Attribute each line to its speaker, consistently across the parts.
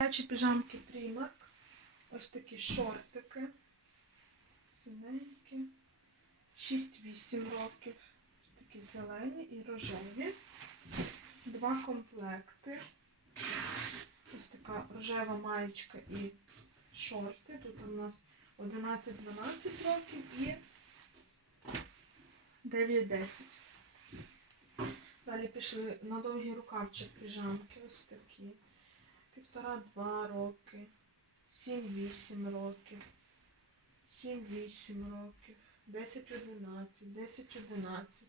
Speaker 1: Дитячі піжамки Primark. Ось такі шортики. Синенькі. 6-8 років. Ось такі зелені і рожеві. Два комплекти. Ось така рожева маєчка і шорти. Тут у нас 11-12 років і 9-10. Далі пішли на довгий рукавчик піжамки. Ось такі. Півтора-два роки. 7-8 років. 7-8 років. 10-11, 10-11,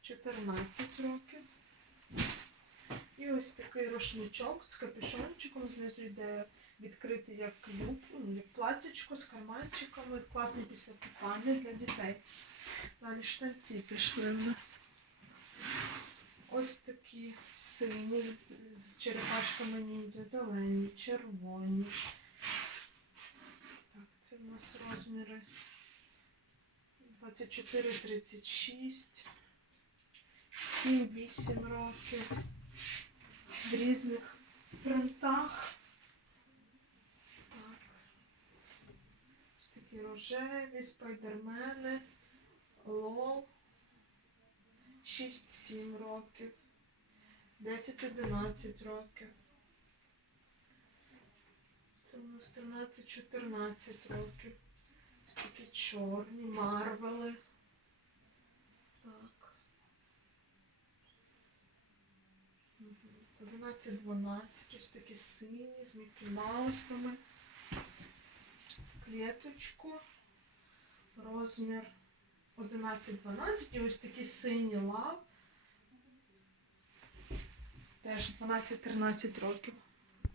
Speaker 1: 14 років. І ось такий рушничок з капюшончиком. Знизу йде відкритий як юб, ну, як платтячко з карманчиками. Класний після купання для дітей. Далі штанці пішли в нас. Ось такі сині з, черепашками ніндзя, зелені, червоні. Так, це в нас розміри 24-36, 7-8 років. В різних принтах. Так. Ось такі рожеві, спайдермени, лол. 6-7 років, 10-11 років. Це у нас 13-14 років. Ось такі чорні, марвели. Так. Мгм. 11-12, ось такі сині з Мікі Маусами. Клеточку. Розмір 11-12 і ось такі сині лав. Теж 12-13 років.